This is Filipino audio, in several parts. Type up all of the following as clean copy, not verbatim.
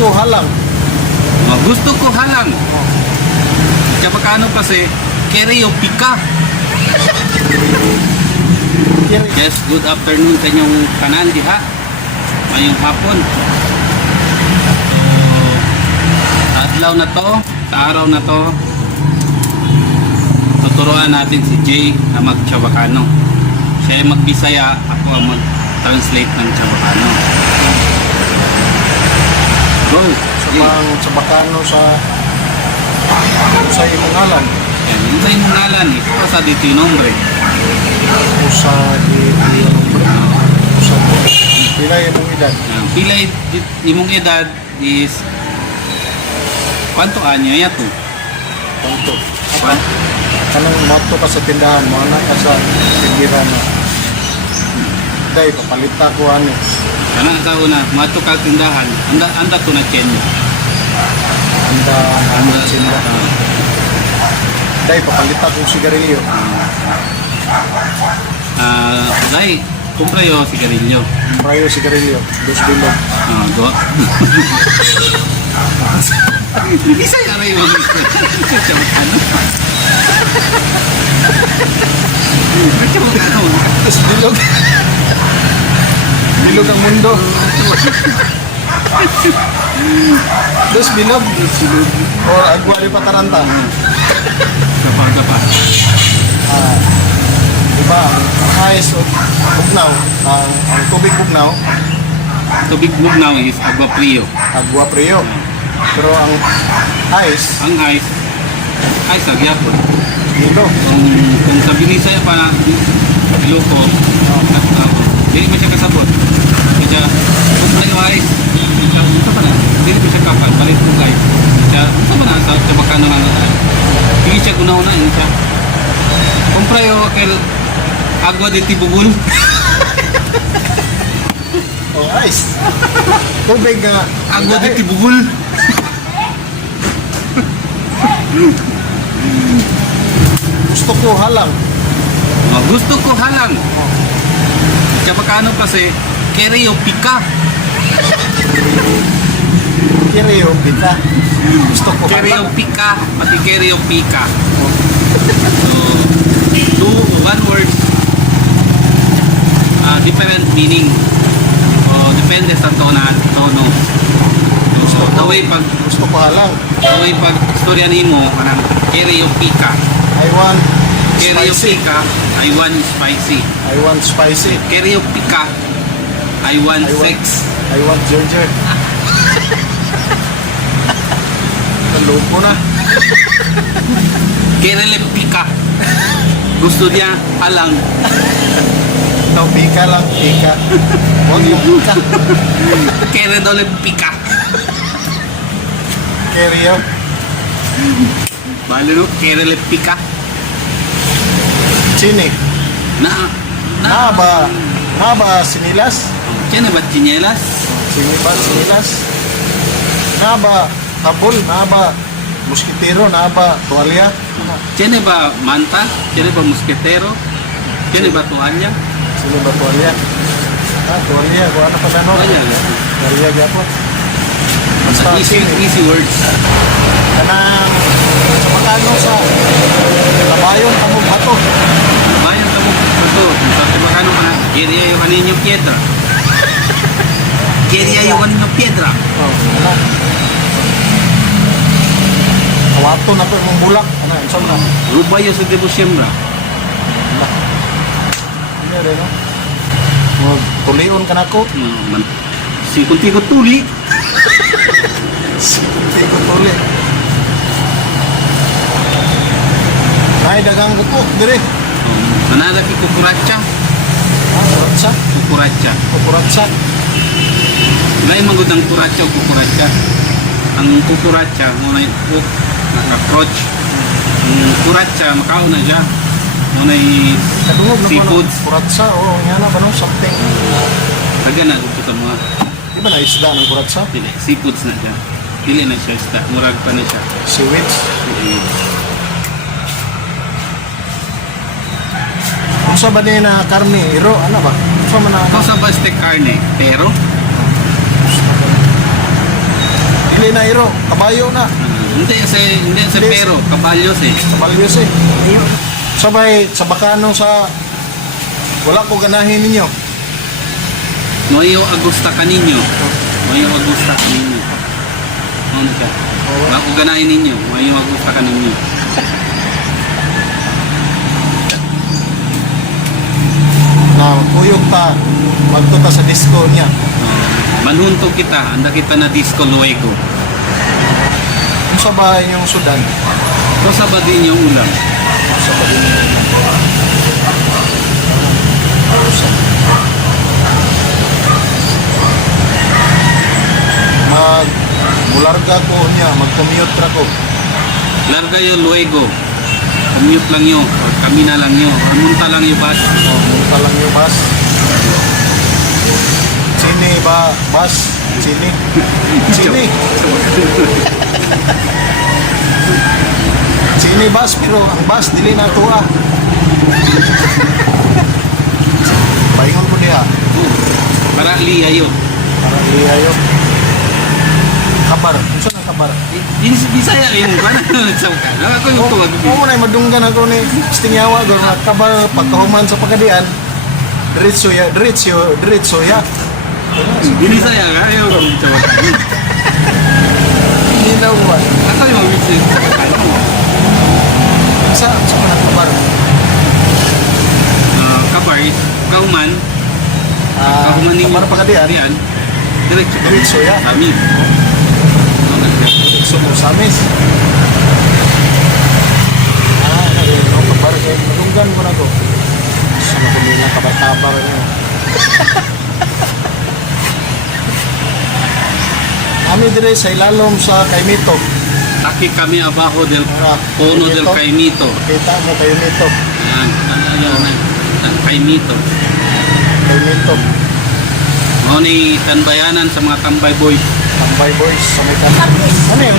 ko halang. Gusto ko halang. Chabacano kasi kereo pika. Yes, good afternoon sa inyong tanan diha. Ngayong hapon. So, sa adlaw na to, sa araw na to, tuturuan natin si Jay na mag-Chabacano. Siya ay mag-Bisaya, ako ang mag-translate ng Chabacano. Go! Sa Bacano sa imong ngalan. Yan, yun sa imong ngalan, ito sa dito yung nombre. Usa di nombre. Usa pila imong edad. Pila imong edad is kwanto anyo yato? Kanto. Kanang moto ka sa tindahan mo ana ka sa tindahan mo. Dai papalita ko ani. Kana sa una, mato ka tindahan, anda to na chen. Anda sinda. Dai papalita ko sigarilyo. Dai, kumpra yo sigarilyo. Prayo sigarilyo, dos bilog. Dua. Bisa ya ray mo. Chabacano. Chabacano. Dos bilog. Bilog ang mundo. Dos bilog. O agwa di pataranta. Gapa. Diba, ang ice o bugnaw, ang tubig bugnaw, Tubig bugnaw is agua frio. agwa priyo. Pero ang ice, Ang ice agyapon. hilo. Kung sa Binisaya pa Iloko, dili mo siya kasabot. Kaya kung may ice, ito pa na, dili mo siya kapal, palit mo guys. Kaya ito pa na sa Chabacano nga na tayo. Hindi siya gunaw na, yun siya. Kumpra yung kay agua de tibugul. O ice. Tubig nga. Agua de tibugul. Gusto ko halang. Gusto ko halang. Chabacano kasi kereo pika. Kireo, pita. Gusto ko Kereo halang. pika, pati kereo pika. So, two one words, different meaning. So, depende sa tono. So, the way Gusto ko halang. pag istorya nimo kanang kereo pika. I want Kereo spicy. pika, I want spicy. I want spicy. Kereo pika, I want I want- sex. I want ginger. Talog mo na. Kerele pika. Gusto niya halang. Ito, pika lang, pika. Huwag yung pika. Kere dole pika. Kireo. Bale no, kerele pika. Chini. Na Na ba sinilas? Tiyan na ba chinelas? Sini ba sinilas? Na ba tabol? Na ba muskitero? Na ba tuwalya? Tiyan na ba manta? Tiyan na ba musketero? Tiyan na ba tuwalya? Sini ba tuwalya? Tuwalya. Kung ano pa na no? Tuwalya. Tuwalya gapon. Basta sini. Easy words. Kanang sa magkano sa tabayon kamong bato. Bayan ka mo. Ito, sa Chabacano ka na. Keriya yung kanin yung piedra. Keriya yung kanin yung piedra. Oh, ano? Kawato na po yung bulak. Ano, saan na? Rubayo sa Debusyembra. Ano rin, no? Tulion ka na ko. Singkunti ko tuli. Hindi ko tuli. Nay, dagang guto. Dire. Manalaki kukuratsa. Kuratsa. Kukuratsa. Kuratsa. May magudang kuratsa o kukuratsa. Ang kukuratsa, muna yung cook, naka-approach. Ang kuratsa, makao na siya. Muna yung Kadungog na po seafoods. kuratsa. Oo, nga na ba no? Something. Taga na dito sa mga Di ba na isda ng kuratsa? seafoods na siya. Dili na siya isda. Murag pa na siya. Seaweeds. Kung sa ba na karne, iro, ano ba? Kung sa man na... Ito sa baste carne, pero Dili na iro, kabayo na. Hindi sa Yes. pero, kabalyos eh. Kabalyos eh. Sabay, sa bakano sa... Wala ko ganahin ninyo. Noyo Agusta kaninyo. Noyo Agusta kaninyo. Ano ka? Wala ko ganahin ninyo. Noyo Agusta kaninyo. Na kuyog ta, magtuta sa disco niya. Manhuntog kita. Anda kita na disco luego. Kung sa bahay yung Sudan, Kung sa ba din yung ulam? sa badin mularga ko niya, mag-commute ra ko. Larga yung luego. Commute lang yun. Or kamina lang yun. Or munta lang yung bus. Munta lang yung bus. Sini ba? Bus? Sini? Sini? Sini bus, pero ang bus, dili na ito ah. Paingon ko niya. Para liya yun. Para iyayo. Kabar. Ano ang kabar? Bisaya yung ba? Ako yung tuwag. Oo na, madunggan ako ni Stingyawa. Kabar, pagkahuman sa pagkadian. Diretso ya. Binisaya ka? Ayaw ka yung tawag. Hinaw ba? Ako yung mabisip. Sa mga kabar? Kabar, kauman. Kauman ninyo. Kabar pagkadian. Diretso ya. Kami. Diretso mo sa amis. Ang kabar kay madunggan ko na ko. Sana ko nila kabar-kabar niyo. Kami dire sa ilalom sa Kaimito. Taki kami abajo del Puno del Caimito. Kita mo Kaimito. Ayan. Ang Caimito. Kaimito. Mga ni tanbayanan sa mga tambay boys. Tambay boys sa may kanan. Ano yun?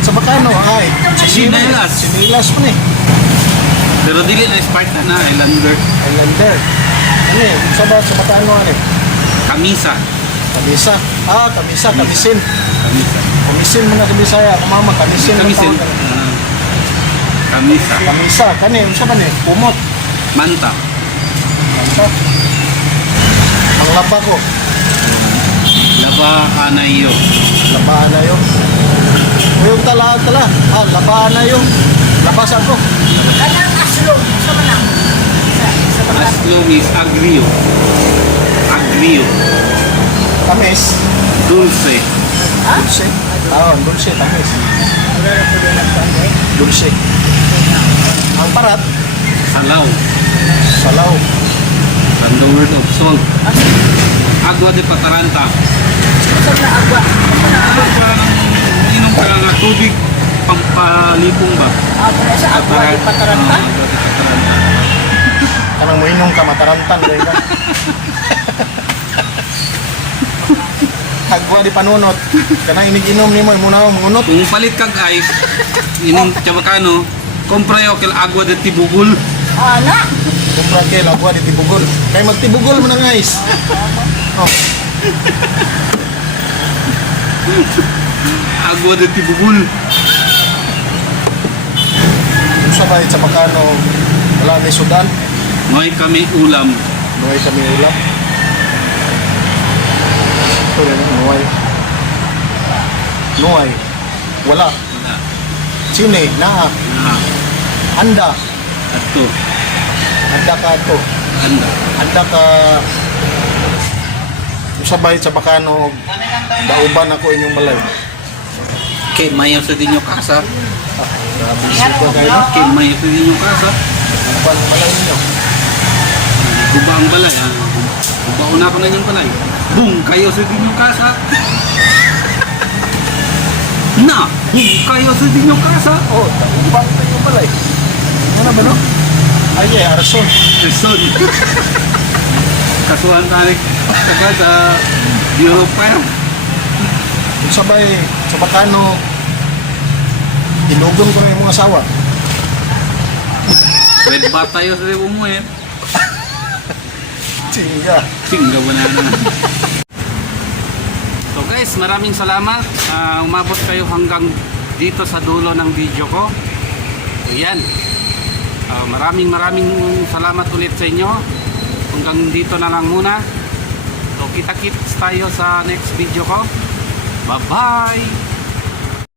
Sa bakano? Ay, Sinilas. Sinilas mo ni. Pero dili na Spartan na, Islander. Islander. Ano yun? Sa bakano ano yun? Kamisa. Kamisa. Kamisin. Kamisa. Kamisin mga kabisaya. Mama, kamisin. Kamisin. Kamisa. Kamisa. Kani, sa ba ni? Kumot. Manta. Manta. Ang laba ko. Laba anayo. Labaan na yun. Yung tala. Labaan na yun. Labas ako. Kanang aslong sa manang. Sa manang. Aslong is agrio. Agrio. Tamis. Dulce. Ha? Dulce. Dulce. Tamis. Wala na po doon nagpangay. Dulce. Ang parat. Salaw. Salaw. From the word of salt. Agua de Pataranta. Sa na agwa. Ano parang inom ka lang ng tubig pampalipong ba? Agwa sa agwa di pataranta. Agua de Pataranta. Kanang moinong ka, matarantan. Gaya ka. Agwa di panunot. Kanang inig-inom ni mo, muna munot. Kung palit kag ice, inom chabacano, compra yo kil agua de Tibugul. Ana. Kumpra kayo, agwa di tibugol. Kaya magtibugol mo na guys. Oh, Agua de Tibugul. kung sabay sa bakano, wala ni Sudan. May kami ulam. Nuway kami ulam. Ito rin, nuway. Nuway. Wala. Wala. Sine, naa. Na. Anda. Ato. Anda ka ito. Anda. Anda ka usabay sa bakano dauban ako inyong balay. Kay mayo sa dinyo kasa. Grabe sito kayo. Kay mayo sa dinyo kasa. Dauban ang balay ninyo. Guba ang balay. Guba una pa na yung balay. Boom! Kayo sa dinyo kasa. Na! Boom! Kayo sa dinyo kasa. Oh, dauban ka yung balay. Ano ba no? Ay, Arson. Person. Kasuhan tanik. Saka sa Europe pa yan. Sabay sa bakano inugon ko na yung mga asawa. Red bat tayo sa libo mo eh. Tingga. Tingga mo na na. So guys, guys, maraming salamat. Umabot kayo hanggang dito sa dulo ng video ko. So, yan. Maraming salamat ulit sa inyo. Hanggang dito na lang muna. So kita-kits tayo sa next video ko. Bye-bye!